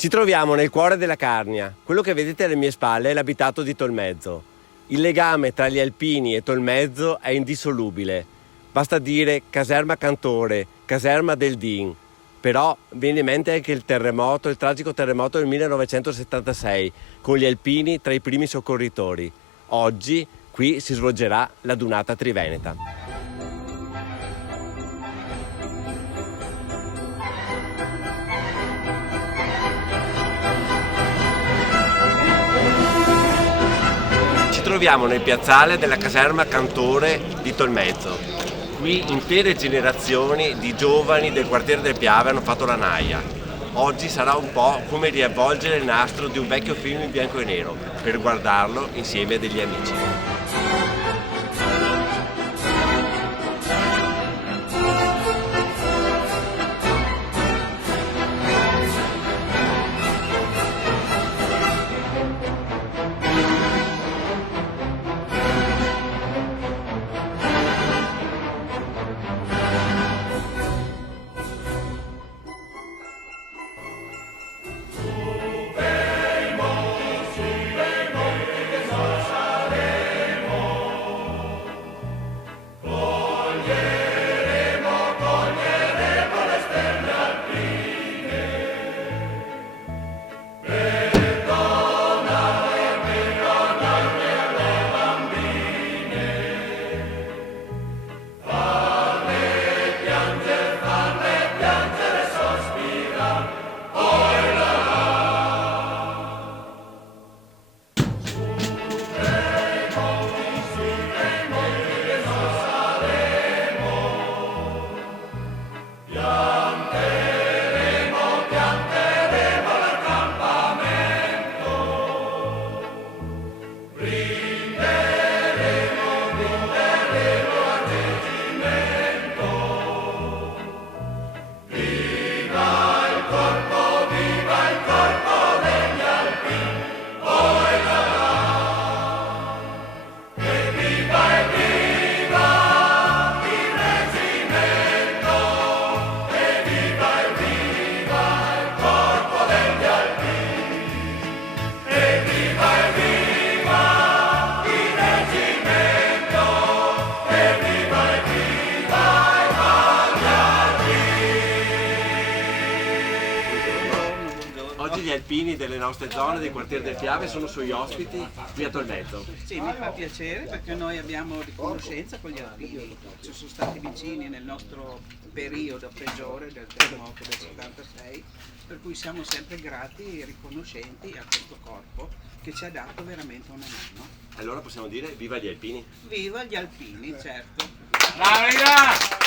Ci troviamo nel cuore della Carnia. Quello che vedete alle mie spalle è l'abitato di Tolmezzo. Il legame tra gli alpini e Tolmezzo è indissolubile. Basta dire caserma Cantore, caserma del Din. Però viene in mente anche il tragico terremoto del 1976, con gli alpini tra i primi soccorritori. Oggi qui si svolgerà la Dunata Triveneta. Ci troviamo nel piazzale della caserma Cantore di Tolmezzo. Qui intere generazioni di giovani del quartiere del Piave hanno fatto la naia. Oggi sarà un po' come riavvolgere il nastro di un vecchio film in bianco e nero per guardarlo insieme a degli amici. Oggi gli alpini delle nostre zone, del quartiere del Piave, sono suoi ospiti qui a Tolmezzo. Sì, mi fa piacere perché noi abbiamo riconoscenza con gli alpini, ci sono stati vicini nel nostro periodo peggiore del terremoto del 76, per cui siamo sempre grati e riconoscenti a questo corpo che ci ha dato veramente una mano. Allora possiamo dire viva gli alpini? Viva gli alpini, certo! Brava!